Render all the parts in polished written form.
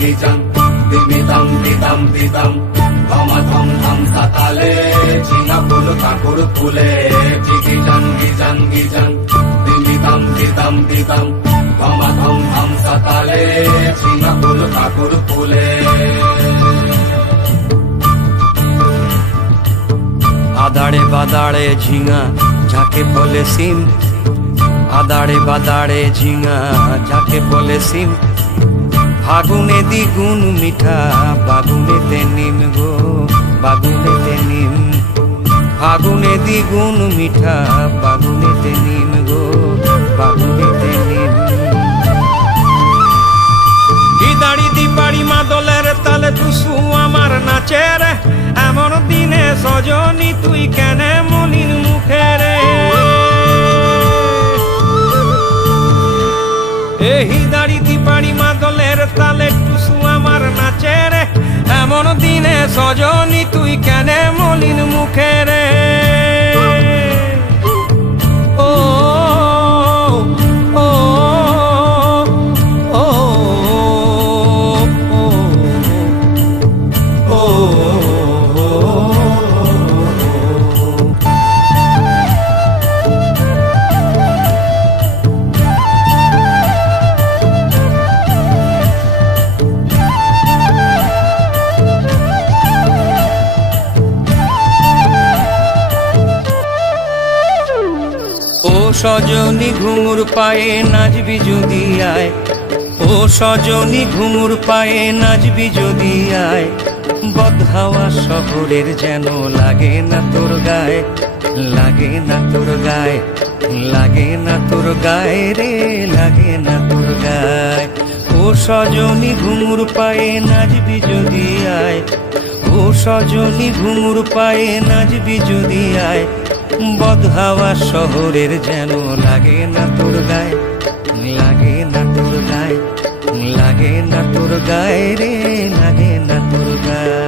গিজাং দিমিতাম দিতাম দিতাম ধমা ধম ধম সাতালে ঝিঙা ফুল কাকুর ফুলে গিজাং গিজাং গিজাং দিমিতাম দিতাম দিতাম ধমা ধম ধম সাতালে ঝিঙা ফুল কাকুর ফুলে। আদাড়ে বাদাড়ে ঝিঙা যাকে বলে সিম, আদাড়ে বাদাড়ে ঝিঙা যাকে বলে সিম, ফাগুনে দ্বিগুণ মিঠা বাগুনেতে নিম গো বাগুনেতে নিম, ফাগুনে দ্বিগুণ মিঠা বাগুনেতে নিম গো বাগুনেতে নিম। দিদাড়ি দিবাড়ি মাদলের তালে টুসু আমার নাচে রে, এমন দিনে সজনী তুই কেনে মলিন মুখে রে। এই দাড়ি দিবাড়ি মাদলের তালে টুসু আমার নাচে রে, এমন দিনে সজনী তুই কেনে মলিন মুখে রে। ও ও ও ও সজনী ঘুঙুর পায়ে নাচবি যদি আয়, ও সজনী ঘুঙুর পায়ে নাচবি যদি আয়, বদহাওয়া শহরের যেন লাগে না তোর গায়ে, লাগে না তোর গায়ে, লাগে না তোর গায়ে রে, লাগে না তোর গায়ে। ও সজনী ঘুঙুর পায়ে নাচবি যদি আয়, ও সজনী ঘুঙুর পায়ে নাচবি যদি আয়, বদহাওয়া শহরের যেন লাগে না তোর গায়ে, লাগে না তোর গায়ে, লাগে না তোর গায়ে রে, লাগে না তোর গায়ে।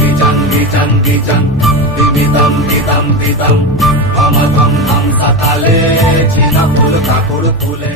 গিজাং গিজাং গিজাং দিমিতাম দিতাম দিতাম ধমা ধম ধম সাতালে ঝিঙা ফুল কাকুর ফুলে।